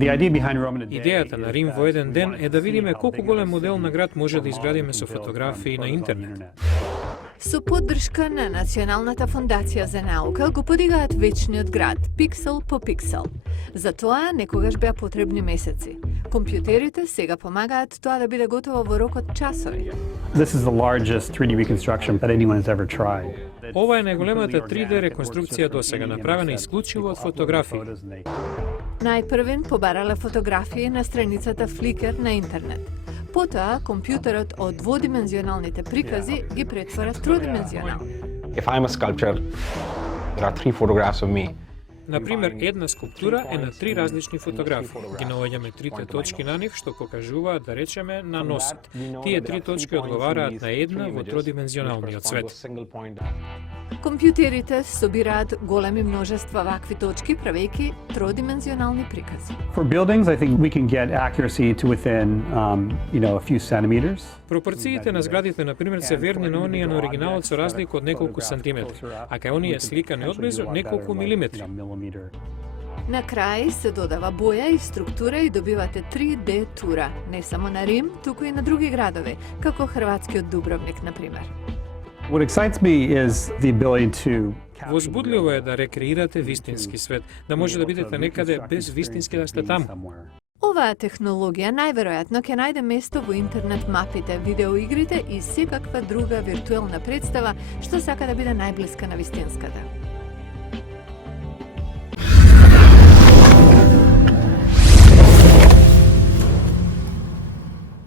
Идејата на Рим во еден ден е да видиме колку голем модел на град може да изградиме со фотографии на интернет. Со поддршка на Националната фондација за наука го подигаат вечниот град, пиксел по пиксел. За тоа некогаш беа потребни месеци. Компјутерите сега помагаат тоа да биде готово во рокот часови. This is the largest 3D reconstruction that anyone has ever tried. Ова е најголемата 3D реконструкција досега, направена исклучиво од фотографии. Најпрвен побарале фотографии на страницата Flickr на интернет. Потоа, компјутерот од дводимензионалните прикази ги претвора в тродимензионални. If I'm a sculptor, there are 3 photographs of me. Например, една скулптура е на 3 различни фотографии. Ги наоѓаме трите точки на нив што покажуваат, да речеме, на носот. Тие 3 точки одговараат на една во тродимензионалниот свет. Компјутерите собираат големи множества вакви точки, правејќи тродимензионални прикази. For buildings, I think we can get accuracy to within, a few centimeters. Пропорциите на зградите, например, се верни на оние на оригиналот со разлика од неколку сантиметри, а кај оние сликани одблизу неколку милиметри. На крај се додава боја и структура и добивате 3D тура, не само на Рим, туку и на други градови, како хрватскиот Дубровник, например. What excites me is the ability to Возбудливо е да рекреирате вистински свет, да може да бидете некаде без вистински да сте таму. Оваа технологија најверојатно ќе најде место во интернет мапите, видеоигрите и секаква друга виртуелна представа што сака да биде најблиска на вистинската.